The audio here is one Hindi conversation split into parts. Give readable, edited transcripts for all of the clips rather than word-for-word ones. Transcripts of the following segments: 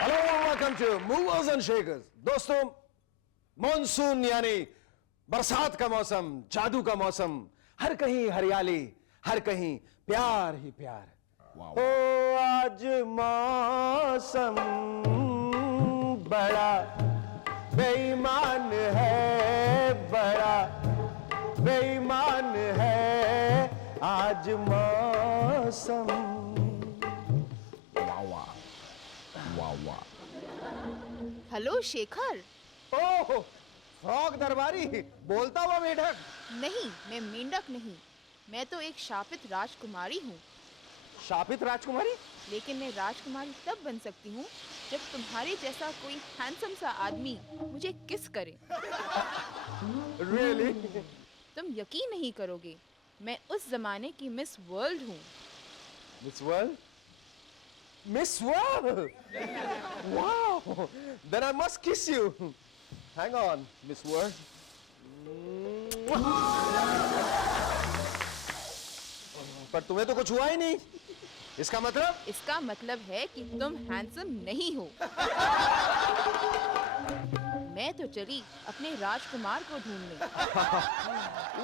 Hello, welcome to movers and shakers. दोस्तों, मॉनसून यानी बरसात का मौसम, जादू का मौसम, हर कहीं हरियाली, हर कहीं प्यार ही प्यार। ओ आज मौसम बड़ा बेईमान है, बड़ा बेईमान है आज मौसम। वाह वाह वाह वाह। हेलो शेखर। ओह, फ्रॉग दरबारी, बोलता हुआ मेढक। नहीं, मैं मेंढक नहीं, मैं तो एक शापित राजकुमारी हूँ। शापित राजकुमारी? लेकिन मैं राजकुमारी तब बन सकती हूँ जब तुम्हारे जैसा कोई हैंडसम सा आदमी मुझे किस करे। Really? तुम यकीन नहीं करोगे, मैं उस जमाने की मिस वर्ल्ड हूँ। Miss World? Miss World? Wow! Then I must kiss you. Hang on, Miss World. पर तुम्हें तो कुछ हुआ ही नहीं। इसका मतलब? इसका मतलब है कि तुम हैंडसम नहीं हो। मैं तो चली अपने राजकुमार को ढूंढने।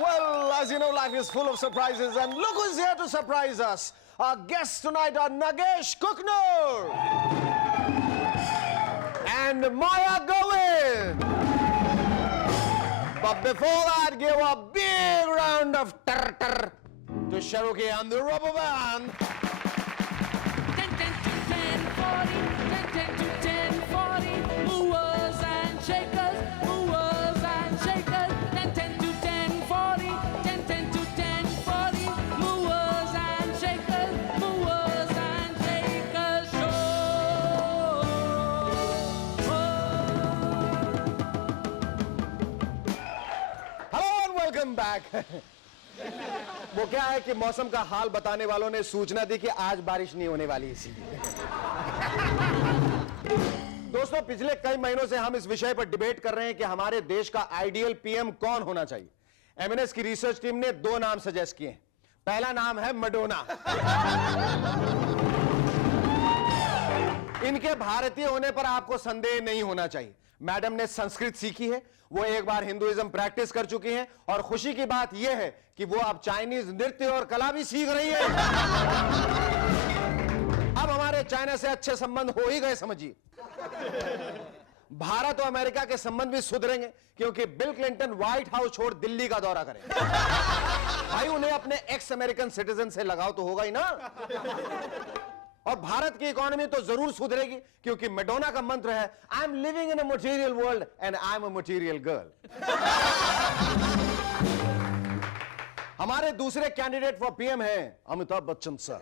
Well, as you know, life is full of surprises, and look who's here to surprise us. Our guests tonight are Nagesh Kuknur and Maya Govind. But before that, give a big round of tar-tar to Sharuki and the Rubber Band. 10, 10 to 10, 40, 10, 10 to 10, 40, movers and shakers, movers and shakers, 10, 10 to 10, 40, 10, 10 to 10, 40, movers and shakers, show. Hello and welcome back. वो क्या है कि मौसम का हाल बताने वालों ने सूचना दी कि आज बारिश नहीं होने वाली, इसीलिए। दोस्तों, पिछले कई महीनों से हम इस विषय पर डिबेट कर रहे हैं कि हमारे देश का आइडियल पीएम कौन होना चाहिए। एमएनएस की रिसर्च टीम ने 2 नाम सजेस्ट किए हैं। पहला नाम है मडोना। इनके भारतीय होने पर आपको संदेह नहीं होना चाहिए। मैडम ने संस्कृत सीखी है, वो एक बार हिंदुइज्म प्रैक्टिस कर चुकी हैं, और खुशी की बात यह है कि वो अब चाइनीज नृत्य और कला भी सीख रही है। अब हमारे चाइना से अच्छे संबंध हो ही गए, समझिए। भारत और अमेरिका के संबंध भी सुधरेंगे क्योंकि बिल क्लिंटन व्हाइट हाउस छोड़ दिल्ली का दौरा करेंगे। भाई, उन्हें अपने एक्स अमेरिकन सिटीजन से लगाव तो होगा ही ना। और भारत की इकोनॉमी तो जरूर सुधरेगी क्योंकि मैडोना का मंत्र है, I am living in a material world and I am a material girl. हमारे दूसरे कैंडिडेट फॉर पीएम हैं अमिताभ बच्चन सर।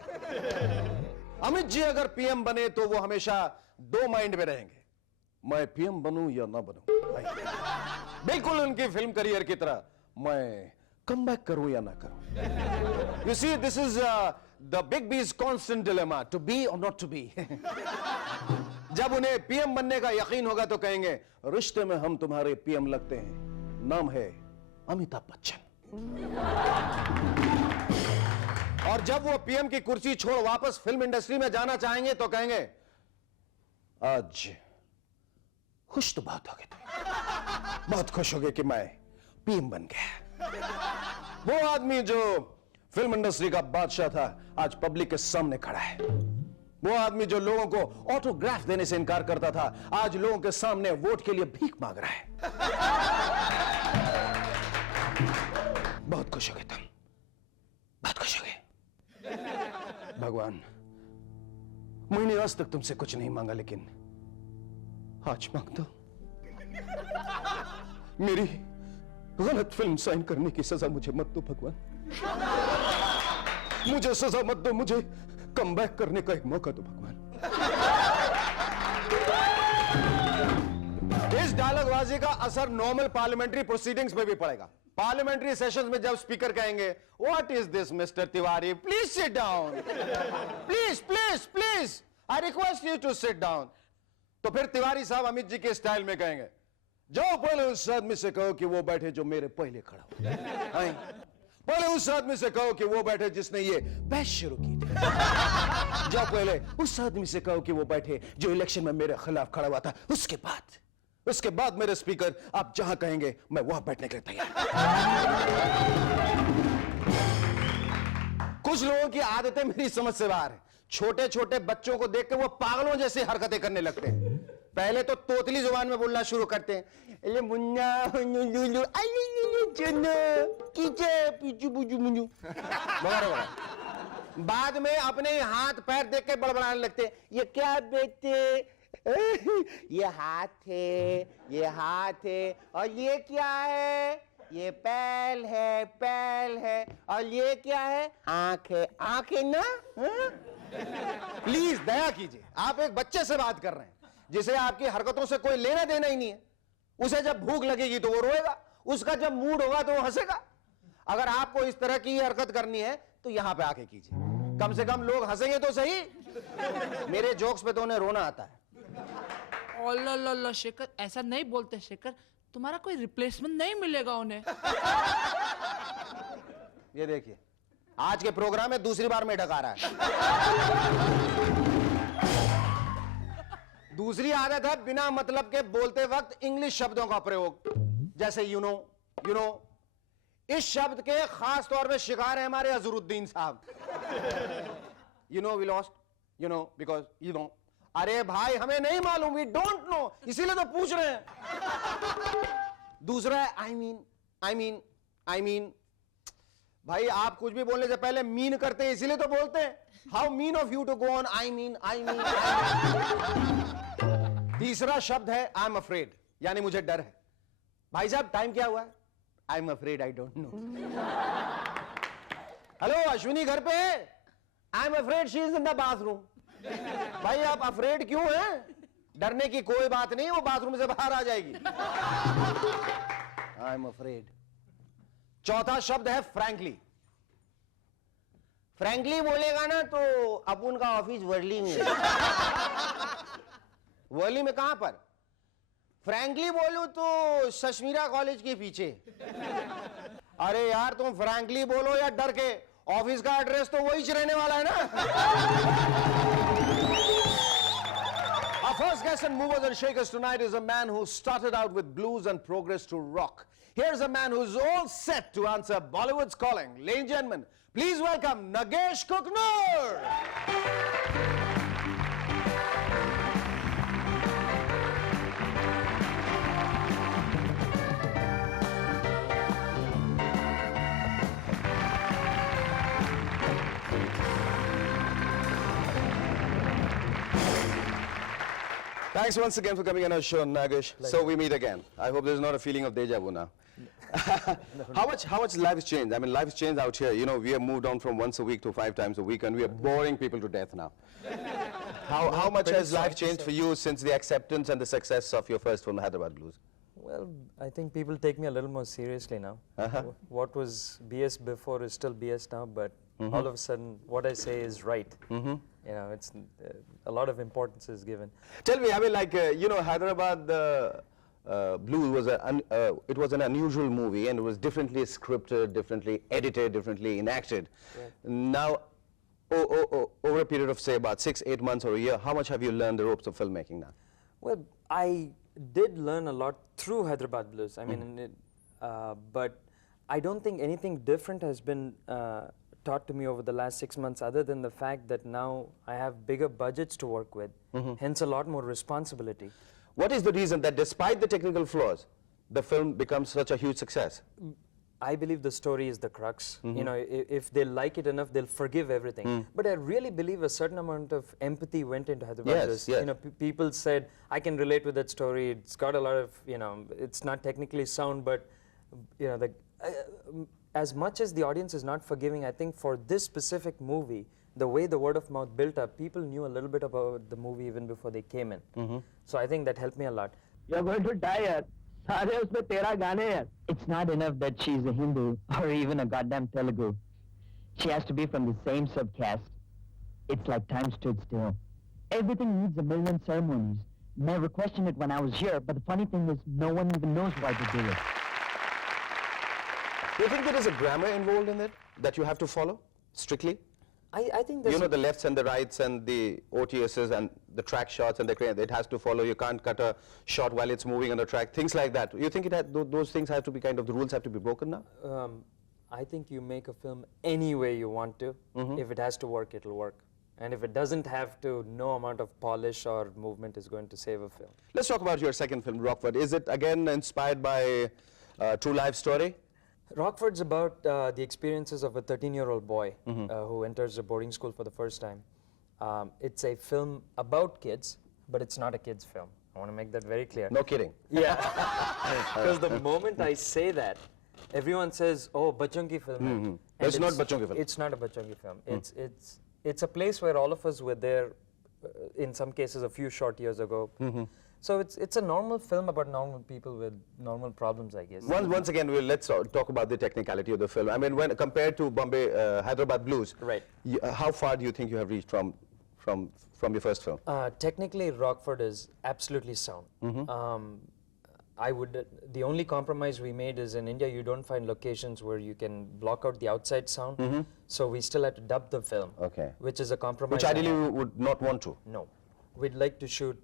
अमित जी अगर पीएम बने तो वो हमेशा 2 माइंड में रहेंगे, मैं पीएम बनूं या ना बनूं। बिल्कुल उनकी फिल्म करियर की तरह, मैं कम बैक करूं या ना करूं। You see, this is the big बीज कॉन्स्टेंट डिलेमा, टू बी और नॉट टू बी। जब उन्हें पीएम बनने का यकीन होगा तो कहेंगे, रिश्ते में हम तुम्हारे पीएम लगते हैं, नाम है अमिताभ बच्चन। और जब वो पीएम की कुर्सी छोड़ वापस फिल्म इंडस्ट्री में जाना चाहेंगे तो कहेंगे, आज खुश तो बहुत होगे तुम, बहुत खुश होगे कि मैं पीएम बन गया। वो आदमी जो फिल्म इंडस्ट्री का बादशाह था आज पब्लिक के सामने खड़ा है। वो आदमी जो लोगों को ऑटोग्राफ देने से इनकार करता था आज लोगों के सामने वोट के लिए भीख मांग रहा है। बहुत खुश हो गए तुम, बहुत खुश हो गए। भगवान, मैंने आज तक तुमसे कुछ नहीं मांगा, लेकिन आज मांगता हूं। मेरी गलत फिल्म साइन करने की सजा मुझे मत दो भगवान, मुझे सजा मत दो, मुझे कम बैक करने का एक मौका दो भगवान। इस डायलॉगबाजी का असर नॉर्मल पार्लियामेंट्री प्रोसीडिंग्स में भी पड़ेगा। पार्लियामेंट्री सेशंस में जब स्पीकर कहेंगे, what is this mister Tiwari, please sit down, please please please, I request you to sit down, तो फिर तिवारी साहब अमित जी के स्टाइल में कहेंगे, जाओ पहले उस आदमी से कहो कि वो बैठे जो मेरे पहले खड़ा हो। पहले उस आदमी से कहो कि वो बैठे जिसने ये बहस शुरू की थी। जाओ पहले उस आदमी से कहो कि वो बैठे जो इलेक्शन में मेरे खिलाफ खड़ा हुआ था। उसके बाद मेरे स्पीकर, आप जहां कहेंगे मैं वहां बैठने के लिए तैयार। कुछ लोगों की आदतें मेरी समझ से बाहर है। छोटे छोटे बच्चों को देख के वो पागलों जैसी हरकतें करने लगते हैं। पहले तो तोतली जुबान में बोलना शुरू करते हैं, ये मुन्ना बाद में अपने हाथ पैर देख के बड़बड़ाने लगते हैं, ये क्या बेटे, ये हाथ है और ये क्या है, ये पैल है और ये क्या है, आंख है ना। प्लीज दया कीजिए, आप एक बच्चे से बात कर रहे हैं जिसे आपकी हरकतों से कोई लेना देना ही नहीं है। उसे जब भूख लगेगी तो वो रोएगा, उसका जब मूड होगा तो वो हंसेगा। अगर आपको इस तरह की हरकत करनी है तो यहां पे आके कीजिए, कम से कम लोग हंसेंगे तो सही। मेरे जोक्स पे तो उन्हें रोना आता है। ओला शेखर, ऐसा नहीं बोलते शेखर, तुम्हारा कोई रिप्लेसमेंट नहीं मिलेगा उन्हें। ये देखिए, आज के प्रोग्राम में दूसरी बार में ढका रहा है। दूसरी आदत है बिना मतलब के बोलते वक्त इंग्लिश शब्दों का प्रयोग, जैसे यू नो। इस शब्द के खास तौर पे शिकार है हमारे अजरुद्दीन साहब। You know we lost, you know because you know. अरे भाई हमें नहीं मालूम, वी डोंट नो, इसीलिए तो पूछ रहे हैं। दूसरा है आई मीन। भाई आप कुछ भी बोलने से पहले मीन करते हैं, इसीलिए तो बोलते हैं। How mean of you to go on I mean. तीसरा शब्द है आई एम अफ्रेड, यानी मुझे डर है। भाई साहब टाइम क्या हुआ है? I am afraid I don't know. Hello Ashwini घर पे है? I am afraid she is in the bathroom. भाई आप अफ्रेड क्यों हैं? डरने की कोई बात नहीं, वो बाथरूम से बाहर आ जाएगी। I am afraid. चौथा शब्द है फ्रैंकली। फ्रैंकली बोलेगा ना तो अपुन का ऑफिस वर्ली में। वर्ली में कहां पर? फ्रैंकली बोलूं तो सशमीरा कॉलेज के पीछे। अरे यार तुम फ्रैंकली बोलो या डर के, ऑफिस का एड्रेस तो वही रहने वाला है ना। Our first guest and movers and shakers tonight is a man who started out with blues and progressed to rock. Here's a man who's all set to answer Bollywood's calling. Ladies and gentlemen, please welcome Nagesh Kuknur. Thanks once again for coming on our show, Nagesh. So we meet again. I hope there's not a feeling of deja vu now. How much life has changed? I mean, life has changed out here. You know, we have moved on from once a week to 5 times a week, and we are boring people to death now. How much has life changed for you since the acceptance and the success of your first film, Hyderabad Blues? Well, I think people take me a little more seriously now. What was BS before is still BS now, but all of a sudden, what I say is right. You know, it's a lot of importance is given. Tell me, I mean, like, you know, Hyderabad Blues was it was an unusual movie, and it was differently scripted, differently edited, differently enacted. Now, over a period of say about 6-8 months or a year, how much have you learned the ropes of filmmaking now? Well, I did learn a lot through Hyderabad Blues. I mean, but I don't think anything different has been taught to me over the last 6 months, other than the fact that now I have bigger budgets to work with, hence a lot more responsibility. What is the reason that despite the technical flaws, the film becomes such a huge success? I believe the story is the crux. You know, if they like it enough, they'll forgive everything. But I really believe a certain amount of empathy went into Hyderabad Blues. You know, people said, I can relate with that story. It's got a lot of, you know, it's not technically sound, but, you know, as much as the audience is not forgiving, I think for this specific movie, the way the word of mouth built up, people knew a little bit about the movie even before they came in. So I think that helped me a lot. You're going to die, yaar. सारे उसमें तेरा गाने हैं. It's not enough that she's a Hindu or even a goddamn Telugu. She has to be from the same subcaste. It's like time stood still. Everything needs a million ceremonies. Never questioned it when I was here, but the funny thing is no one even knows why they do it. Do you think there is a grammar involved in it that you have to follow strictly? I think there's You know, the lefts and the rights and the OTSs and the track shots and it has to follow. You can't cut a shot while it's moving on the track, things like that. You think those things have to be the rules have to be broken now? I think you make a film any way you want to. If it has to work, it'll work. And if it doesn't have to, no amount of polish or movement is going to save a film. Let's talk about your second film, Rockford. Is it again inspired by a true life story? Rockford's about the experiences of a 13-year-old boy who enters a boarding school for the first time. It's a film about kids, but it's not a kid's film. I want to make that very clear. No kidding. Yeah. Because the moment I say that, everyone says, oh, bachon ki film. And It's not bachon ki film. It's not a bachon ki film. It's a place where all of us were there, in some cases a few short years ago. So it's a normal film about normal people with normal problems, I guess. Once again, let's talk about the technicality of the film. I mean, when compared to Bombay, Hyderabad Blues, Right. How far do you think you have reached from your first film? Technically, Rockford is absolutely sound. The only compromise we made is in India, you don't find locations where you can block out the outside sound. So we still had to dub the film, Okay. which is a compromise. Which ideally you would not want to. No. We'd like to shoot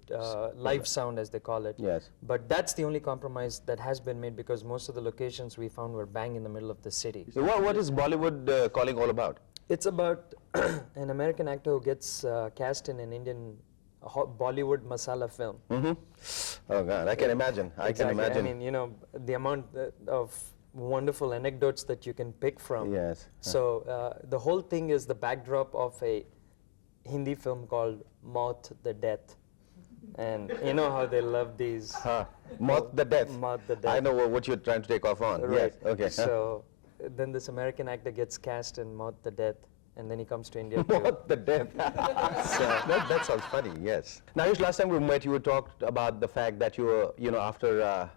live sound, as they call it. Yes. But that's the only compromise that has been made because most of the locations we found were bang in the middle of the city. So what is Bollywood calling all about? It's about an American actor who gets cast in an Indian Bollywood masala film. Oh God, I can imagine. I can imagine. I mean, you know, the amount of wonderful anecdotes that you can pick from. Yes. So the whole thing is the backdrop of a Hindi film called Maut the Death. And you know how they love these. Maut the Death. Maut the Death. I know what you're trying to take off on. Right. Yes. Okay. So then this American actor gets cast in Maut the Death, and then he comes to India to... Maut the Death. that sounds funny. Yes. Now, last time we met, you talked about the fact that you were, you know, after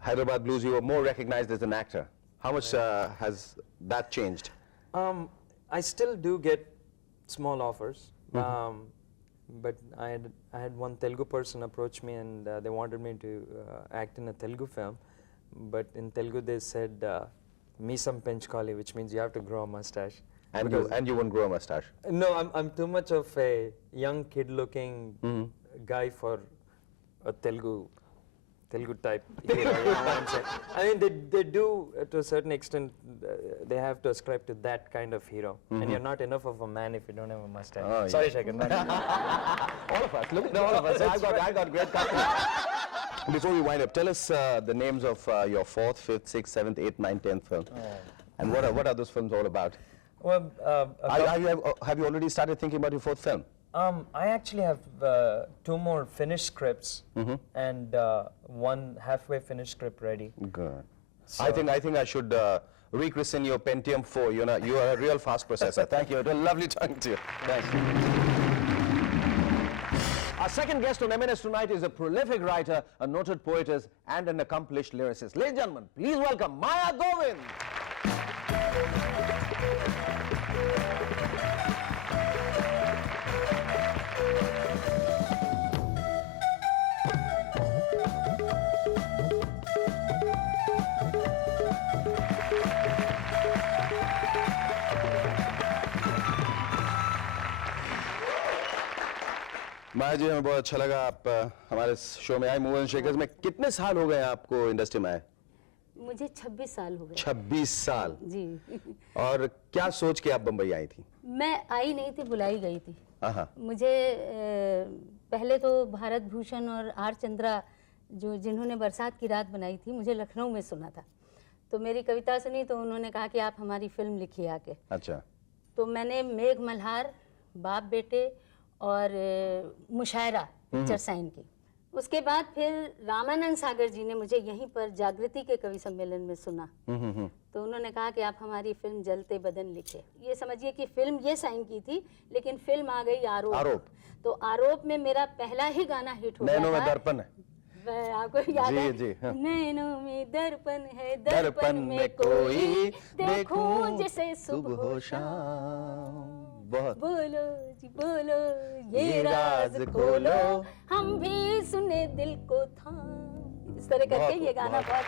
Hyderabad Blues, you were more recognized as an actor. How much has that changed? I still do get small offers, but I had one Telugu person approach me and they wanted me to act in a Telugu film, but in Telugu they said Meesam Penchkali, which means you have to grow a mustache. And you won't grow a mustache. No, I'm too much of a young kid-looking guy for a Telugu type hero, you know what I'm saying? I mean, they do, to a certain extent, they have to ascribe to that kind of hero. And you're not enough of a man if you don't have a mustache. Oh, Sorry, Shekhar. All of us. Look at all of us. I got great company. Before we wind up, tell us the names of your 4th, 5th, 6th, 7th, 8th, 9th, 10th film. And what are those films all about? Well, Have you already started thinking about your 4th film? I actually have 2 more finished scripts and 1 halfway finished script ready. Good. I think I should rechristen your Pentium 4. You know, you are a real fast processor. Thank you. It was lovely talking to you. Thanks. Our second guest on M&S tonight is a prolific writer, a noted poetess, and an accomplished lyricist. Ladies and gentlemen, please welcome Maya Govind. माया जी हमें बहुत अच्छा लगा आप हमारे शो में आए मूव एंड शेकर्स में। कितने साल हो गए आपको इंडस्ट्री में आए? मुझे 26 साल हो गए। 26 साल जी। और क्या सोच के आप बम्बई आई थी? मैं आई नहीं थी, बुलाई गई थी। हाँ। मुझे पहले तो भारत भूषण और आर चंद्रा जिन्होंने बरसात की रात बनाई थी, मुझे लखनऊ में सुना था। तो मेरी कविता सुनी तो उन्होंने कहा कि आप हमारी फिल्म लिखिए आके। अच्छा। तो मैंने मेघ मल्हार, बाप बेटे और मुशायरा पिक्चर साइन की। उसके बाद फिर रामानंद सागर जी ने मुझे यहीं पर जागृति के कवि सम्मेलन में सुना। तो उन्होंने कहा कि आप हमारी फिल्म जलते बदन लिखे। ये समझिए कि फिल्म ये साइन की थी, लेकिन फिल्म आ गई आरोप। तो आरोप में मेरा पहला ही गाना हिट हो गया था। नैनों में दर्पण है। आपको याद है? जी, हाँ। नैनों में दर्पण है, दर्पण में कोई देखूं जैसे सुबह हो शाम। बहुत। बोलो जी बोलो ये राज खोलो, हम भी सुने दिल को थाम। इस तरह करके ये गाना बहुत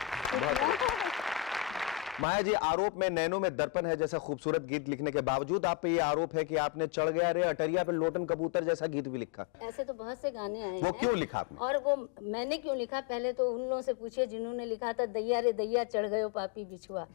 माया जी, आरोप में नैनों में दर्पण है जैसा खूबसूरत गीत लिखने के बावजूद आप पे ये आरोप है कि आपने चढ़ गया रे अटरिया पे लोटन कबूतर जैसा गीत भी लिखा। ऐसे तो बहुत से गाने आए वो हैं। क्यों लिखा आपने? और वो मैंने क्यों लिखा, पहले तो उन लोगों से पूछिए जिन्होंने लिखा था दैया रे दैया चढ़ गयो पापी बिछुआ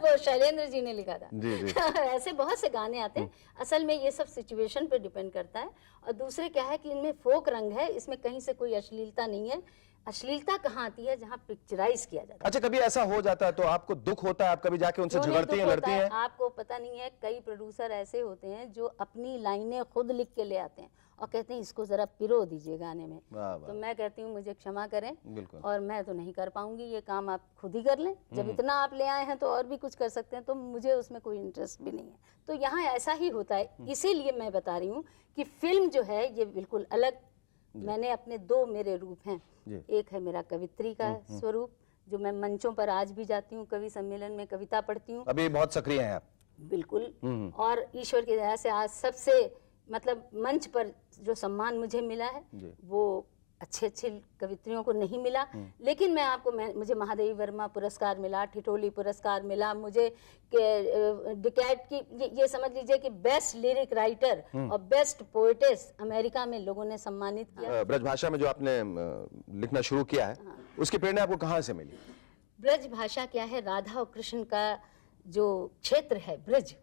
वो शैलेंद्र जी ने लिखा था। जी, जी। ऐसे बहुत से गाने आते हैं। असल में ये सब सिचुएशन पे डिपेंड करता है। और दूसरे क्या है कि इनमें फोक रंग है, इसमें कहीं से कोई अश्लीलता नहीं है। अश्लीलता कहाँ आती है? जहाँ पिक्चराइज किया जाता है। अच्छा, कभी ऐसा हो जाता है तो आपको दुख होता है? आप कभी जाके उनसे क्यों नहीं झगड़ती हैं, दुख लड़ती होता है? हैं? आपको पता नहीं है, कई प्रोड्यूसर ऐसे होते हैं जो अपनी लाइनें खुद लिख के ले आते हैं और कहते हैं इसको जरा पिरो दीजिए गाने में। वाह, वाह। तो मैं कहती हूँ मुझे क्षमा करें, बिल्कुल। और मैं तो नहीं कर पाऊंगी, ये काम आप खुद ही कर लें। जब इतना आप ले आए हैं तो और भी कुछ कर सकते हैं, तो मुझे उसमें कोई इंटरेस्ट भी नहीं है। तो यहाँ ऐसा ही होता है, इसीलिए मैं बता रही हूँ कि फिल्म जो है ये बिल्कुल अलग। मैंने अपने दो मेरे रूप हैं, एक है मेरा कवित्री का स्वरूप, जो मैं मंचों पर आज भी जाती हूँ, कवि सम्मेलन में कविता पढ़ती हूँ। अभी बहुत सक्रिय हैं आप। बिल्कुल। और ईश्वर की दया से आज सबसे मतलब मंच पर जो सम्मान मुझे मिला है वो अच्छे अच्छे कवित्रियों को नहीं मिला। लेकिन मैं आपको मुझे महादेवी वर्मा पुरस्कार मिला, ठिठोली पुरस्कार मिला, मुझे डिकैड की ये समझ लीजिए कि बेस्ट लिरिक राइटर और बेस्ट पोएटेस अमेरिका में लोगों ने सम्मानित किया। ब्रजभाषा में जो आपने लिखना शुरू किया है, उसकी प्रेरणा आपको कहाँ से मिली? ब्रज भाषा क्या है? राधा और कृष्ण का जो क्षेत्र है ब्रज,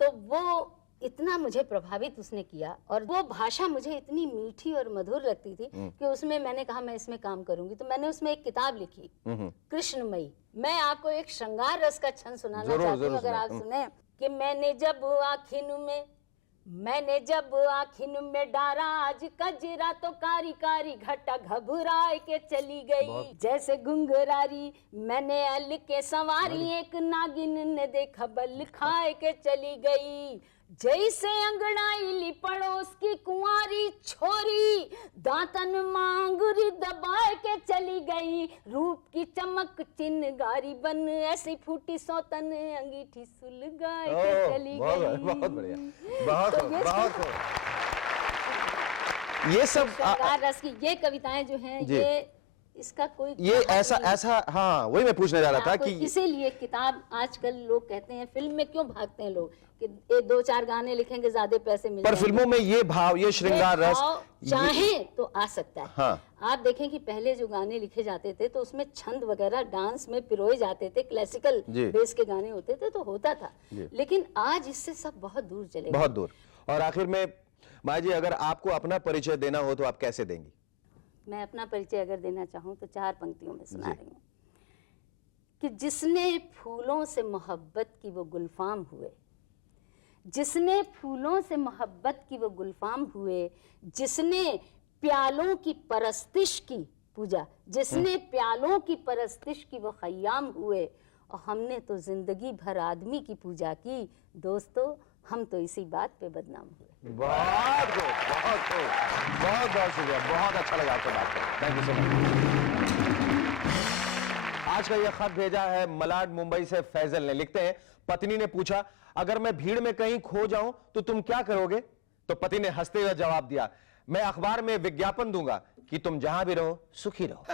तो वो इतना मुझे प्रभावित उसने किया, और वो भाषा मुझे इतनी मीठी और मधुर लगती थी कि उसमें मैंने कहा मैं इसमें काम करूंगी। तो मैंने उसमें एक किताब लिखी, कृष्णमयी। मैं आपको एक श्रृंगार रस का छंद सुनाना चाहती हूँ, अगर आप सुने। कि मैंने जब आखिन में डारा आज कजरा, तो कारी कारी घटा घबराए के चली गई। जैसे गुंगरारी मैंने अल के सवारी, एक नागिन ने देखा बल खाए के चली गई। जैसे अंगड़ाई ली पड़ोस की कुंवारी छोरी, दांतन मांगुरी दबाए के चली गई। रूप की चमक चिनगारी बन, ऐसी फूटी सौतन अंगीठी सुलगाए के चली गई। बहुत बढ़िया, बहुत तो ये बहुत ये सब श्रृंगार रस की ये कविताएं जो हैं, ये इसका कोई ये ऐसा हाँ, वही मैं पूछने जा रहा था कि इसीलिए किताब आजकल लोग कहते हैं फिल्म में क्यों भागते हैं लोग कि एक दो चार गाने लिखेंगे ज्यादा पैसे मिल पर फिल्मों में ये भाव, ये श्रृंगार रस चाहे तो आ सकता है। हाँ। आप देखें कि पहले जो गाने लिखे जाते थे तो उसमें छंद वगैरह डांस में पिरोए जाते थे, क्लासिकल बेस के गाने होते थे तो होता था। लेकिन आज इससे सब बहुत दूर चले गए, बहुत दूर। और आखिर में माया जी, अगर आपको अपना परिचय देना हो तो आप कैसे देंगी? मैं अपना परिचय अगर देना चाहूँ तो 4 पंक्तियों में सुना रही हूँ कि जिसने फूलों से मोहब्बत की वो गुलफाम हुए, जिसने फूलों से मोहब्बत की वो गुलफाम हुए, जिसने प्यालों की परस्तिश की पूजा, जिसने प्यालों की परस्तिश की वो खयाम हुए, और हमने तो जिंदगी भर आदमी की पूजा की। दोस्तों हम तो इसी बात पे बदनाम हुए। बहुत बहुत शुक्रिया, बहुत अच्छा लगा आपसे बात करके। Thank you so much. आज का यह खत भेजा है मलाड मुंबई से फैजल ने। लिखते हैं, पत्नी ने पूछा अगर मैं भीड़ में कहीं खो जाऊं तो तुम क्या करोगे? तो पति ने हंसते हुए जवाब दिया, मैं अखबार में विज्ञापन दूंगा कि तुम जहां भी रहो सुखी रहो।